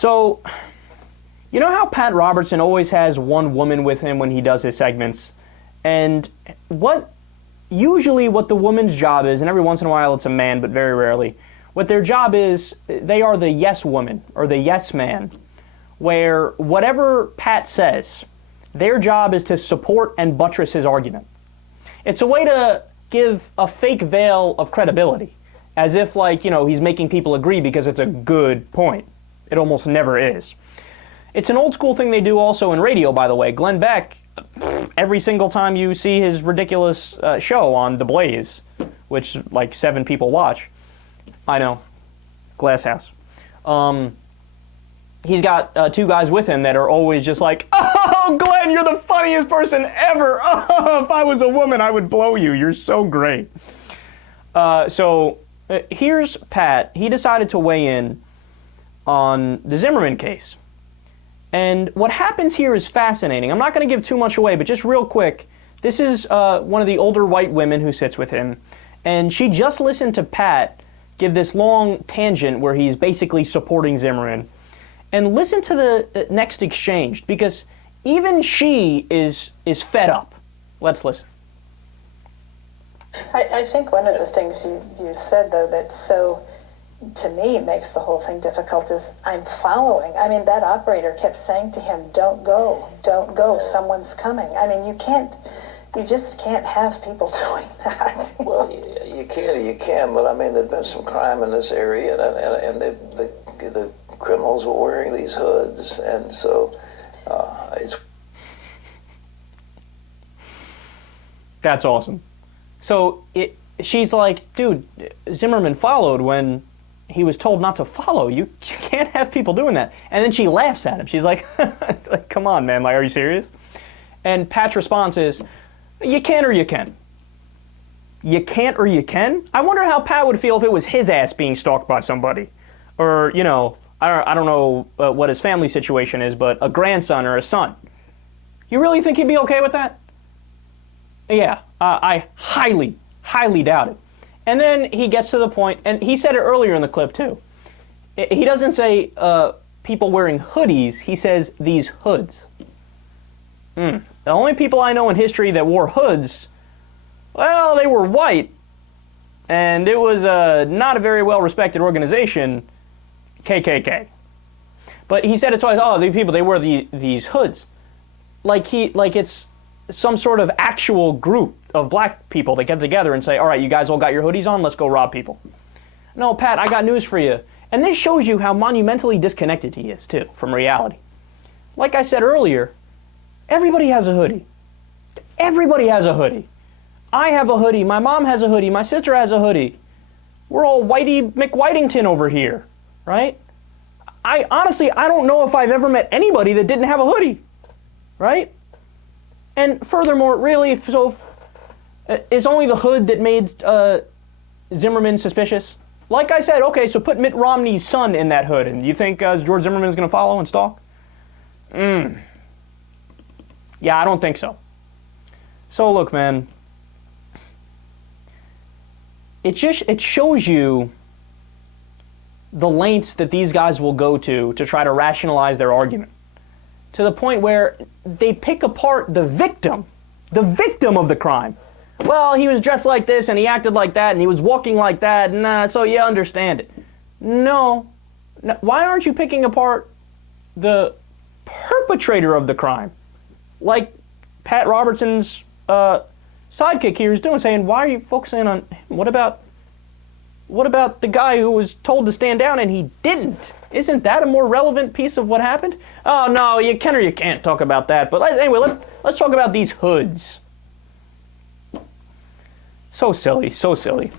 So, you know how Pat Robertson always has one woman with him when he does his segments? And usually what the woman's job is, and every once in a while it's a man, but very rarely, what their job is, they are the yes woman or the yes man, where whatever Pat says, their job is to support and buttress his argument. It's a way to give a fake veil of credibility, as if, like, you know, he's making people agree because it's a good point. It almost never is. It's an old school thing they do also in radio, by the way. Glenn Beck, every single time you see his ridiculous show on The Blaze, which like 7 people watch, I know, Glass House. He's got 2 guys with him that are always just like, "Oh, Glenn, you're the funniest person ever. Oh, if I was a woman, I would blow you. You're so great." So here's Pat. He decided to weigh in on the Zimmerman case. And what happens here is fascinating. I'm not going to give too much away, but just real quick, this is one of the older white women who sits with him, and she just listened to Pat give this long tangent where he's basically supporting Zimmerman. And listen to the next exchange, because even she is fed up. Let's listen. I think one of the things you said, though, that's so, to me, makes the whole thing difficult is I'm following. I mean, that operator kept saying to him, don't go, someone's coming. I mean, you just can't have people doing that. Well, you can, but I mean, there's been some crime in this area, and the criminals were wearing these hoods, and so it's... That's awesome. So she's like, dude, Zimmerman followed when he was told not to follow. You can't have people doing that. And then she laughs at him. She's like, come on, man, like, are you serious? And Pat's response is, you can or you can. You can't or you can? I wonder how Pat would feel if it was his ass being stalked by somebody. Or, you know, I don't know what his family situation is, but a grandson or a son. You really think he'd be okay with that? Yeah, I highly, highly doubt it. And then he gets to the point, and he said it earlier in the clip too. He doesn't say people wearing hoodies, he says these hoods. The only people I know in history that wore hoods, well, they were white, and it was not a very well-respected organization, KKK. But he said it twice, oh, these people, they wear these hoods. Like it's some sort of actual group of black people that get together and say, all right, you guys all got your hoodies on, let's go rob people. No, Pat, I got news for you. And this shows you how monumentally disconnected he is, too, from reality. Like I said earlier, everybody has a hoodie. Everybody has a hoodie. I have a hoodie, my mom has a hoodie, my sister has a hoodie. We're all Whitey McWhitington over here, right? Honestly, I don't know if I've ever met anybody that didn't have a hoodie, right? And furthermore, really, so it's only the hood that made Zimmerman suspicious. Like I said, okay, so put Mitt Romney's son in that hood, and you think George Zimmerman is going to follow and stalk? Yeah, I don't think so. So look, man, it shows you the lengths that these guys will go to try to rationalize their argument, to the point where they pick apart the victim of the crime. Well, he was dressed like this, and he acted like that, and he was walking like that, and so you understand it. No. Why aren't you picking apart the perpetrator of the crime? Like Pat Robertson's sidekick here is doing, saying, why are you focusing on him? What about the guy who was told to stand down and he didn't? Isn't that a more relevant piece of what happened? Oh, no, you can or you can't talk about that. But anyway, let's talk about these hoods. So silly, so silly.